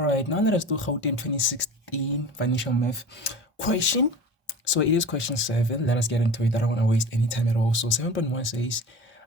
All right, now let us do Gauteng 2016 financial math question. So it is question 7. Let us get into it. I don't want to waste any time at all. So 7.1 says,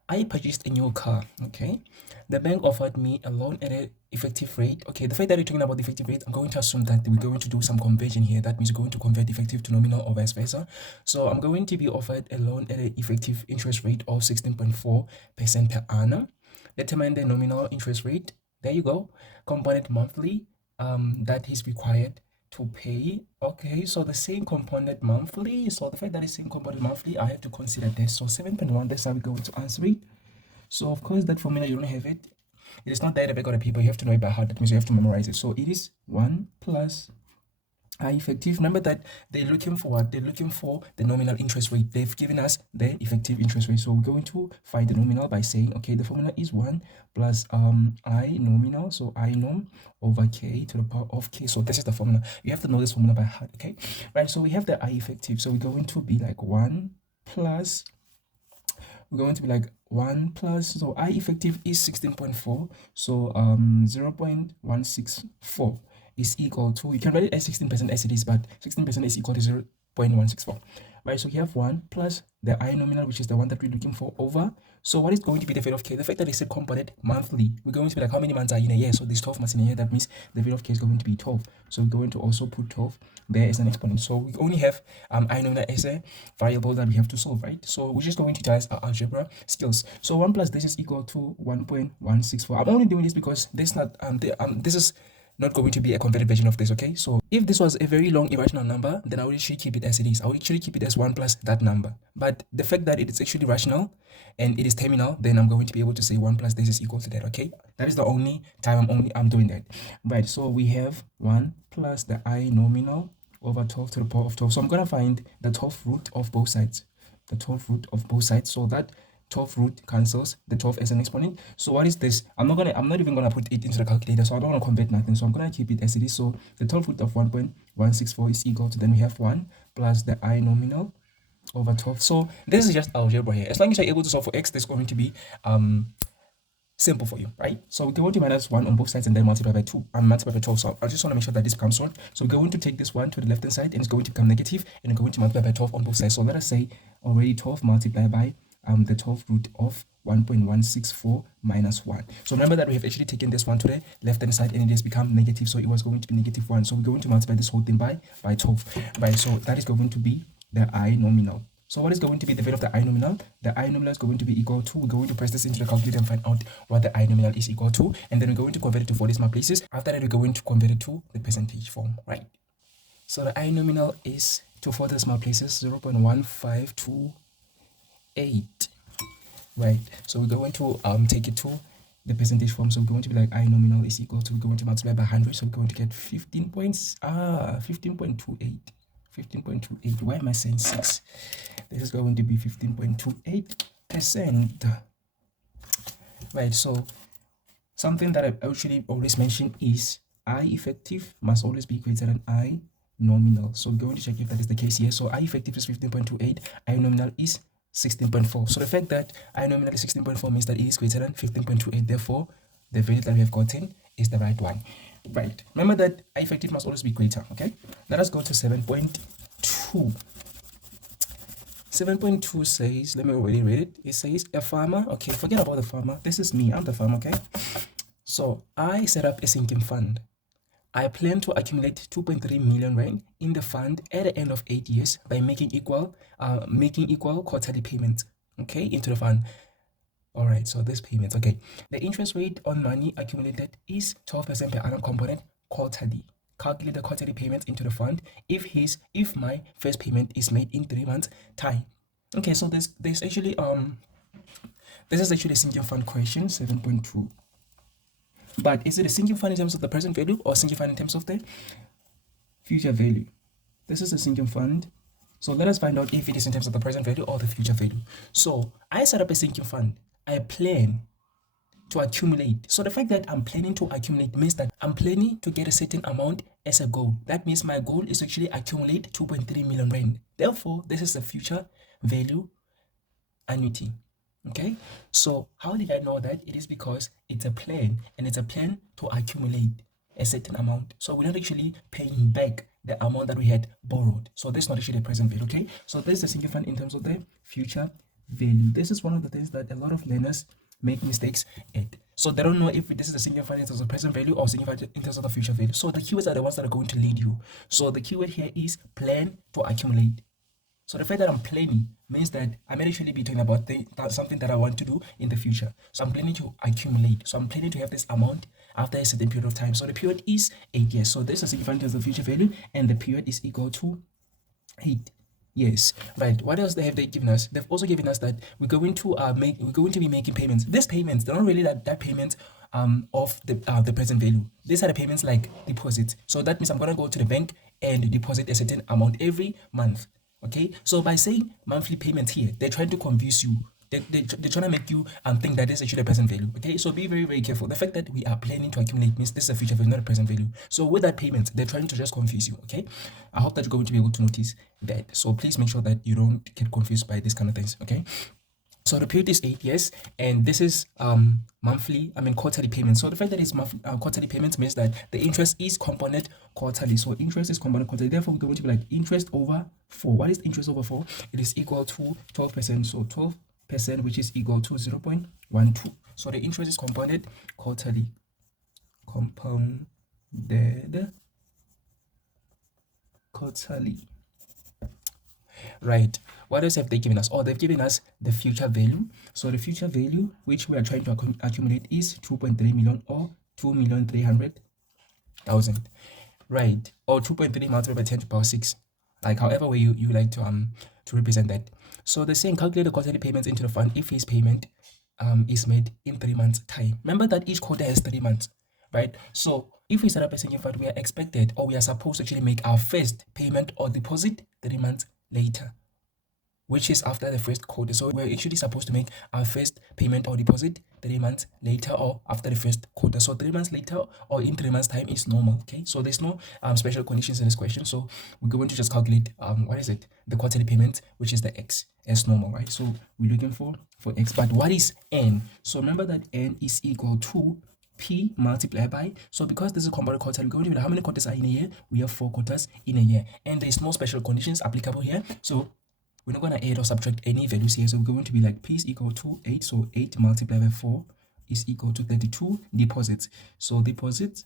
I purchased a new car. Okay. The bank offered me a loan at an effective rate. Okay, the fact that you're talking about the effective rate, I'm going to assume that we're going to do some conversion here. That means we're going to convert effective to nominal or vice versa. So I'm going to be offered a loan at an effective interest rate of 16.4% per annum. Determine the nominal interest rate. There you go. Compounded monthly. That is required to pay. Okay, so the same compounded monthly. So the fact that it's same compounded monthly, I have to consider this. So 7.1, that's how we're going to answer it. So of course that formula, you don't have it. It is not there at the back of the paper. You have to know it by heart. That means you have to memorize it. So it is 1 plus I effective. Remember that they're looking for what? They're looking for the nominal interest rate. They've given us the effective interest rate. So we're going to find the nominal by saying, okay, the formula is 1 plus I nominal. So I nom over k to the power of k. So this is the formula. You have to know this formula by heart, okay? Right, so we have the I effective. So we're going to be like 1 plus, we're going to be like 1 plus, so I effective is 16.4. So 0.164 is equal to, you can write it as 16% as it is, but 16% is equal to 0.164. Right, so we have 1 plus the I nominal, which is the one that we're looking for, over. So what is going to be the value of k? The fact that it's a compounded monthly, we're going to be like, how many months are in a year? So there's 12 months in a year. That means the value of k is going to be 12. So we're going to also put 12 there as an exponent. So we only have I nominal as a variable that we have to solve, right? So we're just going to utilize our algebra skills. So 1 plus this is equal to 1.164. I'm only doing this because this not this is not going to be a converted version of this, okay? So if this was a very long irrational number, then I would actually keep it as it is. I would actually keep it as 1 plus that number. But the fact that it is actually rational and it is terminal, then I'm going to be able to say 1 plus this is equal to that, okay? That is the only time I'm doing that. Right, so we have 1 plus the I nominal over 12 to the power of 12. So I'm going to find the 12th root of both sides. The 12th root of both sides. So that 12th root cancels the 12 as an exponent. So what is this? I'm not even gonna put it into the calculator, so I don't want to convert nothing. So I'm gonna keep it as it is. So the 12th root of 1.164 is equal to, then we have 1 plus the I nominal over 12. So this is just algebra here. As long as you're able to solve for x, this is going to be simple for you, right? So we're going to minus 1 on both sides and then multiply by 2 and multiply by 12. So I just want to make sure that this becomes solved. So we're going to take this 1 to the left hand side and it's going to become negative, and we're going to multiply by 12 on both sides. So let us say already 12 multiplied by the 12th root of 1.164 minus 1. So remember that we have actually taken this one to the left hand side and it has become negative. So it was going to be negative 1. So we're going to multiply this whole thing by 12. Right, so that is going to be the I nominal. So what is going to be the value of the I nominal? The I nominal is going to be equal to, we're going to press this into the calculator and find out what the I nominal is equal to. And then we're going to convert it to 4 decimal places. After that, we're going to convert it to the percentage form, right? So the I nominal is to 4 decimal places, 0.1528. Right, so we're going to take it to the percentage form. So we're going to be like I nominal is equal to, we're going to multiply by 100. So we're going to get 15.28. 15.28. Why am I saying 6? This is going to be 15.28%. Right, so something that I actually always mention is I effective must always be greater than I nominal. So we're going to check if that is the case here. So I effective is 15.28, I nominal is 16.4. So the fact that I nominal is 16.4 means that it is greater than 15.28. Therefore, the value that we have gotten is the right one. Right. Remember that I effective must always be greater. Okay. Let us go to 7.2. 7.2 says, let me already read it. It says a farmer. Okay, forget about the farmer. This is me. I'm the farmer. Okay. So I set up a sinking fund. I plan to accumulate 2.3 million rand in the fund at the end of 8 years by making equal quarterly payments, okay, into the fund. All right, so this payments, okay. The interest rate on money accumulated is 12% per annum component quarterly. Calculate the quarterly payments into the fund if my first payment is made in 3 months time. Okay, so this is actually a sinking fund question, 7.2. But is it a sinking fund in terms of the present value or sinking fund in terms of the future value? This is a sinking fund. So let us find out if it is in terms of the present value or the future value. So I set up a sinking fund. I plan to accumulate. So the fact that I'm planning to accumulate means that I'm planning to get a certain amount as a goal. That means my goal is to actually accumulate 2.3 million rand. Therefore, this is a future value annuity. Okay, so how did I know that? It is because it's a plan, and it's a plan to accumulate. a certain amount. So we're not actually paying back the amount that we had borrowed. So this is not actually the present value, okay? So this is the sinking fund in terms of the future value. This is one of the things that a lot of learners make mistakes at. So they don't know if this is the sinking fund in terms of present value or sinking fund in terms of the future value. So the keywords are the ones that are going to lead you. So the keyword here is plan to accumulate. So the fact that I'm planning means that I may actually be talking about something that I want to do in the future. So I'm planning to accumulate. So I'm planning to have this amount after a certain period of time. So the period is 8 years. So this is significant as the future value, and the period is equal to 8 years. Right. What else have they given us? They've also given us that we're going to be making payments. These payments, they're not really that payment of the present value. These are the payments like deposits. So that means I'm gonna go to the bank and deposit a certain amount every month. Okay, so by saying monthly payments here, they're trying to confuse you. They're trying to make you think that this is actually a present value. Okay, so be very, very careful. The fact that we are planning to accumulate means this is a future value, not a present value. So with that payment, they're trying to just confuse you. Okay, I hope that you're going to be able to notice that. So please make sure that you don't get confused by these kind of things. Okay. So the period is 8 years, and this is quarterly payments. So the fact that it's quarterly payments means that the interest is compounded quarterly. So interest is compounded quarterly. Therefore, we're going to be like interest over 4. What is interest over 4? It is equal to 12%. So 12%, which is equal to 0.12. So the interest is compounded quarterly. Compounded quarterly. Right. What else have they given us? Oh, they've given us the future value. So the future value which we are trying to accumulate is 2.3 million or 2,300,000. Right. Or 2.3 multiplied by 10 to the power 6. Like however way you like to represent that. So they're saying calculate the quarterly payments into the fund if his payment is made in 3 months time. Remember that each quarter has 3 months, right? So if we set up a sinking fund, we are expected or we are supposed to actually make our first payment or deposit 3 months later, which is after the first quarter. So we're actually supposed to make our first payment or deposit 3 months later or after the first quarter. So 3 months later or in 3 months time is normal. Okay, so there's no special conditions in this question. So we're going to just calculate what is it, the quarterly payment, which is the x as normal, right? So we're looking for x, but what is n? So remember that n is equal to P multiplied by, so because this is compounded quarter, we're going to be how many quarters are in a year? We have 4 quarters in a year, and there's no special conditions applicable here. So we're not going to add or subtract any values here. So we're going to be like P is equal to 8. So 8 multiplied by 4 is equal to 32 deposits. So deposits,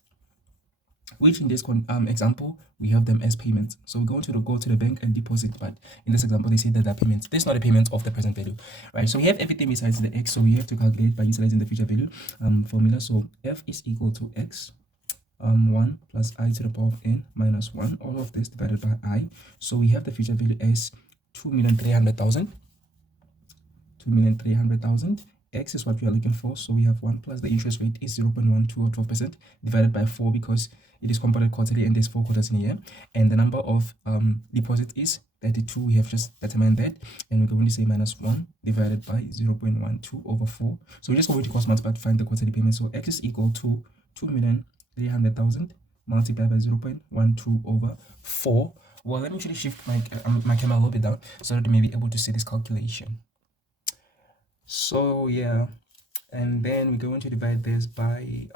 which in this example, we have them as payments. So we're going to go to the bank and deposit, but in this example, they say that they're payments. This is not a payment of the present value, right? So we have everything besides the x, so we have to calculate by utilizing the future value formula. So f is equal to x 1 plus I to the power of n minus 1, all of this divided by I. So we have the future value as 2,300,000. 2,300,000. X is what we are looking for. So we have 1 plus the interest rate is 0.12 or 12% divided by 4 because it is compounded quarterly and there's 4 quarters in a year. And the number of deposits is 32. We have just determined that. And we're going to say minus 1 divided by 0.12 over 4. So we're just going to cross multiply to find the quarterly payment. So X is equal to 2,300,000 multiplied by 0.12 over 4. Well, let me actually shift my camera a little bit down so that you may be able to see this calculation. So yeah, and then we're going to divide this by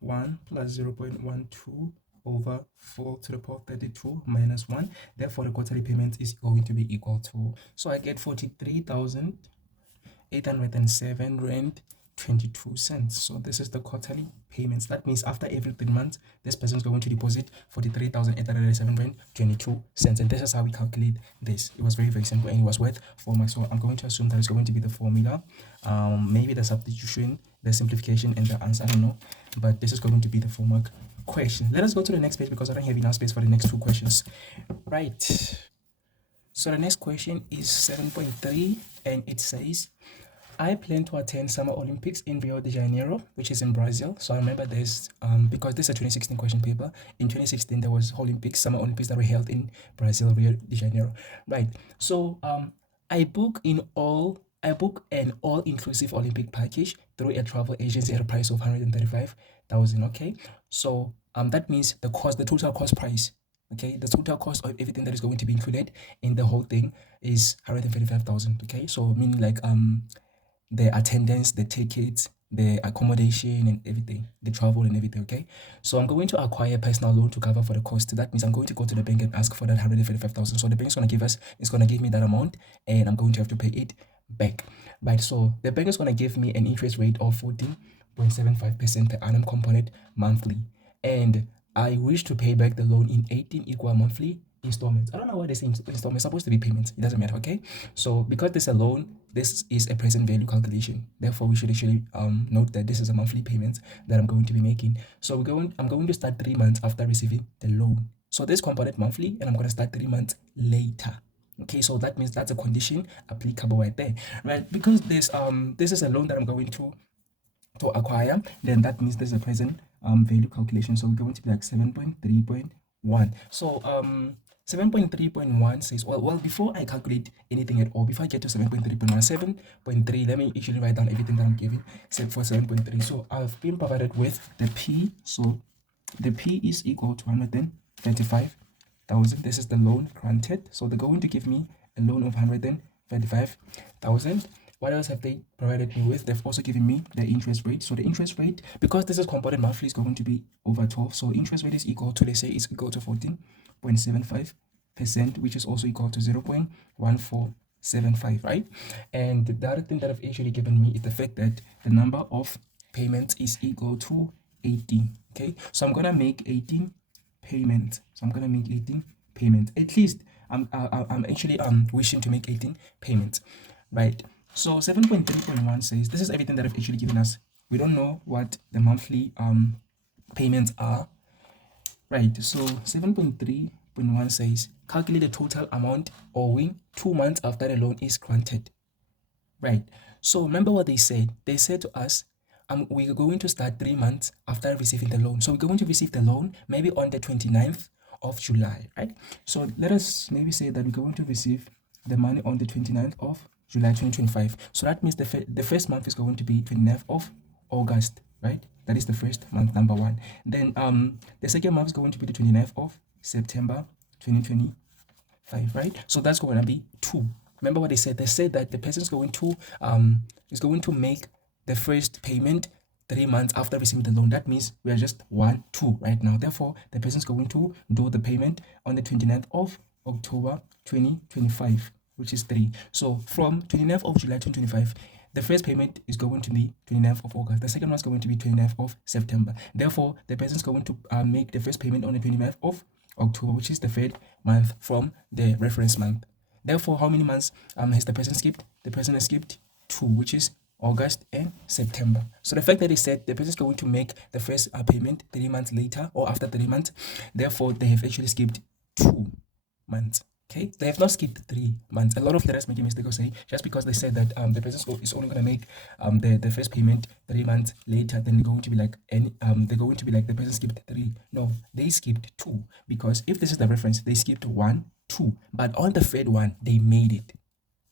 1 plus 0.12 over 4 to the power of 32 minus 1. Therefore, the quarterly payment is going to be equal to, so I get 43,807 rand 22 cents. So this is the quarterly payments. That means after every 3 months, this person is going to deposit 43,807 rand 22 cents. And this is how we calculate this. It was very, very simple, and it was worth 4 marks. So I'm going to assume that it's going to be the formula, maybe the substitution, the simplification, and the answer. I don't know, but this is going to be the 4 mark question. Let us go to the next page because I don't have enough space for the next 2 questions. Right. So the next question is 7.3, and it says, I plan to attend Summer Olympics in Rio de Janeiro, which is in Brazil. So I remember this because this is a 2016 question paper. In 2016, there was Summer Olympics that were held in Brazil, Rio de Janeiro. Right. So I book an all-inclusive Olympic package through a travel agency at a price of 135,000. Okay. So that means the total cost price. Okay, the total cost of everything that is going to be included in the whole thing is 135,000. Okay, so meaning like the attendance, the tickets, the accommodation and everything, the travel and everything. Okay, so I'm going to acquire a personal loan to cover for the cost. That means I'm going to go to the bank and ask for that 135,000. So the bank is going to give me that amount, and I'm going to have to pay it back. Right, so the bank is going to give me an interest rate of 14.75% per annum component monthly, and I wish to pay back the loan in 18 equal monthly installments. I don't know why they say installments. It's supposed to be payments. It doesn't matter. Okay, so because this is a loan, this is a present value calculation. Therefore, we should actually note that this is a monthly payment that I'm going to be making. So I'm going to start 3 months after receiving the loan. So this component monthly, and I'm going to start 3 months later. Okay, so that means that's a condition applicable right there, right? Because this is a loan that I'm going to acquire, then that means there's a present value calculation. So we're going to be like 7.3.1. So 7.3.1 says, well, before I calculate anything at all, before I get to 7.3.1, 7.3, let me actually write down everything that I'm giving except for 7.3. So I've been provided with the P. So the P is equal to 135,000. This is the loan granted. So they're going to give me a loan of 135,000. What else have they provided me with? They've also given me the interest rate. So the interest rate, because this is compounded monthly, is going to be over 12. So interest rate is equal to, they say, is equal to 14.75%, which is also equal to 0.1475, right? And the other thing that have actually given me is the fact that the number of payments is equal to 18. Okay, so I'm gonna make 18 payments. At least I'm actually wishing to make 18 payments, right? So 7.3.1 says this is everything that I've actually given us. We don't know what the monthly payments are, right? So 7.3.1 says calculate the total amount owing 2 months after the loan is granted, right? So remember what they said. They said to us, we're going to start 3 months after receiving the loan. So we're going to receive the loan maybe on the 29th of July, right? So let us maybe say that we're going to receive the money on the 29th of July 2025. So that means the first month is going to be 29th of August, right? That is the first month, number one. Then the second month is going to be the 29th of September 2025, right? So that's going to be 2. Remember what they said? They said that the person is going to make the first payment 3 months after receiving the loan. That means we are just 1, 2 right now. Therefore, the person is going to do the payment on the 29th of October 2025, which is 3. So from 29th of July 2025, the first payment is going to be 29th of August. The second one is going to be 29th of September. Therefore, the person is going to make the first payment on the 29th of October, which is the third month from the reference month. Therefore, how many months has the person skipped? The person has skipped 2, which is August and September. So the fact that they said the person is going to make the first payment 3 months later or after 3 months, therefore they have actually skipped 2 months. Okay, they have not skipped 3 months. A lot of leaders make a mistake of saying just because they said that the person is only going to make the first payment 3 months later, then they're going to be like the person skipped 3. No, they skipped 2, because if this is the reference, they skipped 1, 2, but on the third one they made it.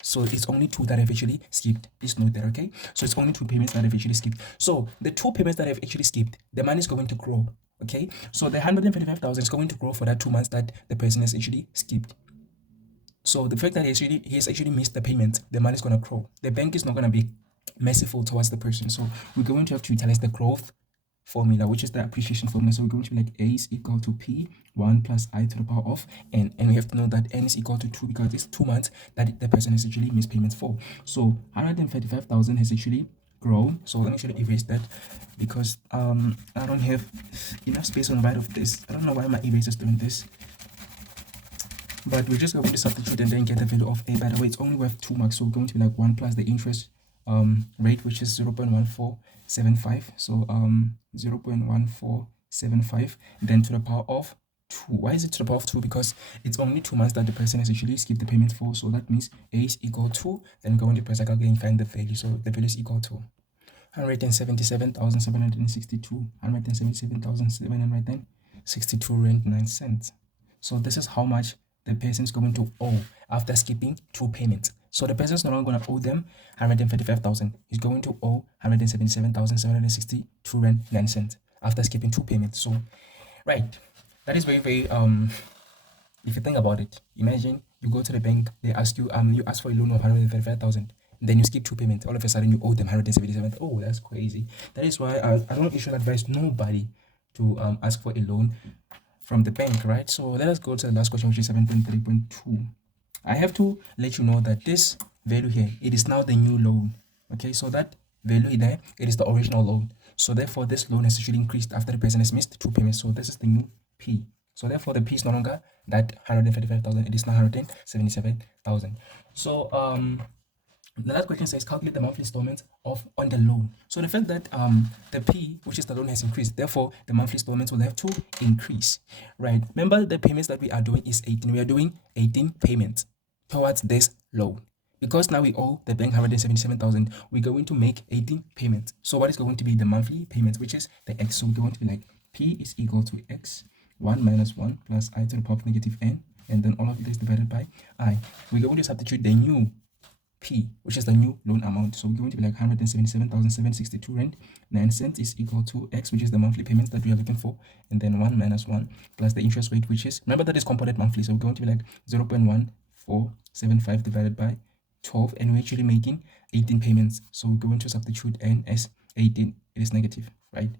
So it's only 2 that have actually skipped. Please note that, okay? So it's only 2 payments that have actually skipped. So the 2 payments that have actually skipped, the money is going to grow, okay? So the 125,000 is going to grow for that 2 months that the person has actually skipped. So the fact that he has actually missed the payment, the money is going to grow. The bank is not going to be merciful towards the person. So we're going to have to utilize the growth formula, which is the appreciation formula. So we're going to be like A is equal to P1 plus I to the power of N. And we have to know that N is equal to 2 because it's 2 months that the person has actually missed payments for. So 135,000 has actually grown. So let me actually erase that because I don't have enough space on the right of this. I don't know why my eraser is doing this. But we're just going to substitute and then get the value of A. By the way, it's only worth 2 marks. So we're going to be like 1 plus the interest rate, which is 0.1475. So 0.1475, then to the power of 2. Why is it to the power of 2? Because it's only 2 months that the person has actually skipped the payment for. So that means A is equal to, then go into press calculator and find the value. So the value is equal to 177,762, 177,762 rand 9 cents. So this is how much the person is going to owe after skipping 2 payments. So the person is no longer going to owe them 135,000. He's going to owe 177,762 rand 9 cents after skipping 2 payments. So, right, that is very, very if you think about it, imagine you go to the bank, they ask you you ask for a loan of 135,000. then you skip 2 payments, all of a sudden you owe them 177. Oh, that's crazy. That is why I don't usually advise nobody to ask for a loan from the bank, right? So let us go to the last question, which is 7.3.2. I have to let you know that this value here, it is now the new loan. Okay, so that value there, it is the original loan. So therefore, this loan has actually increased after the person has missed 2 payments. So this is the new P. So therefore, the P is no longer that 135,000. It is now 177,000. So the last question says calculate the monthly installments on the loan. So the fact that the P, which is the loan, has increased, therefore the monthly installments will have to increase, right? Remember, the payments that we are doing is 18. We are doing 18 payments towards this loan. Because now we owe the bank 177,000, we're going to make 18 payments. So what is going to be the monthly payments, which is the X? So we're going to be like P is equal to X, 1 minus 1 plus I to the power of negative n, and then all of it is divided by I. We're going to substitute the new P, which is the new loan amount. So we're going to be like 177,762 rand 9 cents is equal to X, which is the monthly payments that we are looking for, and then 1 minus 1 plus the interest rate, which is, remember that is compounded monthly, so we're going to be like 0.1475 divided by 12, and we're actually making 18 payments. So we're going to substitute n as 18. It is negative, right?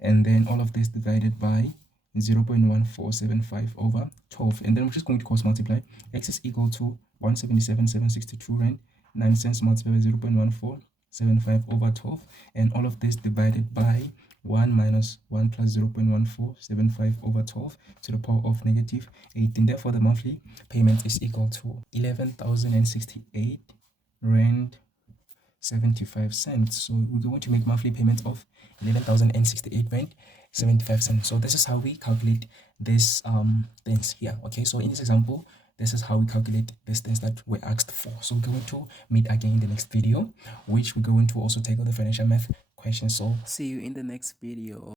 And then all of this divided by 0.1475 over 12, and then we're just going to cross multiply. X is equal to 177,762 rand 9 cents multiplied by 0.1475 over 12, and all of this divided by 1 minus 1 plus 0.1475 over 12 to the power of negative 18. Therefore, the monthly payment is equal to 11,068 rand 75 cents. So we're going to make monthly payments of 11,068 rand 75 cents. So this is how we calculate this things here. Okay, so in this example, this is how we calculate these things that we're asked for. So we're going to meet again in the next video, which we're going to also tackle the financial math questions. So see you in the next video.